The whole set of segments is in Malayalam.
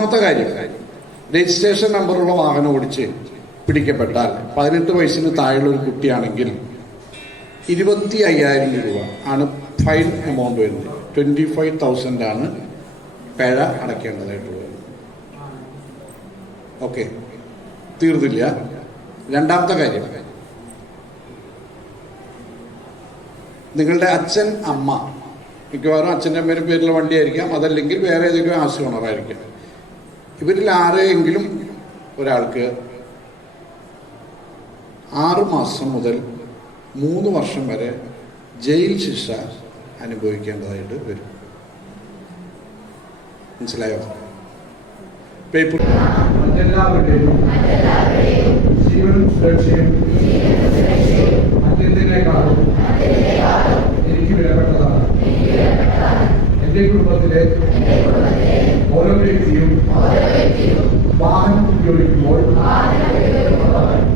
മൂന്നാമത്തെ കാര്യം, രജിസ്ട്രേഷൻ നമ്പറുള്ള വാഹനം ഓടിച്ച് പിടിക്കപ്പെട്ടാൽ 18 വയസ്സിന് താഴെയുള്ള ഒരു കുട്ടിയാണെങ്കിൽ 25,000 രൂപ ആണ് ഫൈൻ എമൗണ്ട് വരുന്നത്. 25,000 ആണ് പിഴ അടയ്ക്കേണ്ടതായിട്ട് വരുന്നത്. ഓക്കെ, തീർന്നില്ല. രണ്ടാമത്തെ കാര്യം, നിങ്ങളുടെ അച്ഛൻ അമ്മ, മിക്കവാറും അച്ഛൻ്റെ അമ്മയുടെ പേരിലുള്ള വണ്ടിയായിരിക്കാം, അതല്ലെങ്കിൽ വേറെ ഏതെങ്കിലും ആസ്തി ഓണറായിരിക്കാം. ഇവരിൽ ആരെങ്കിലും ഒരാൾക്ക് 6 മാസം മുതൽ 3 വർഷം വരെ ജയിൽ ശിക്ഷ അനുഭവിക്കേണ്ടതായിട്ട് വരും. മനസ്സിലായോ? എല്ലാവരുടെയും ജീവനും സുരക്ഷയും അത്യന്തിനേക്കാളും എനിക്ക് വിലപ്പെട്ടതാണ്. എൻ്റെ കുടുംബത്തിലെ ഓരോ വ്യക്തിയും വാഹനം ഉപയോഗിക്കുമ്പോൾ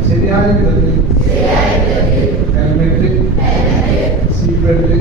ശരിയായ വിധത്തിൽ ഹെൽമെറ്റ്, സീറ്റ് ബെൽറ്റ്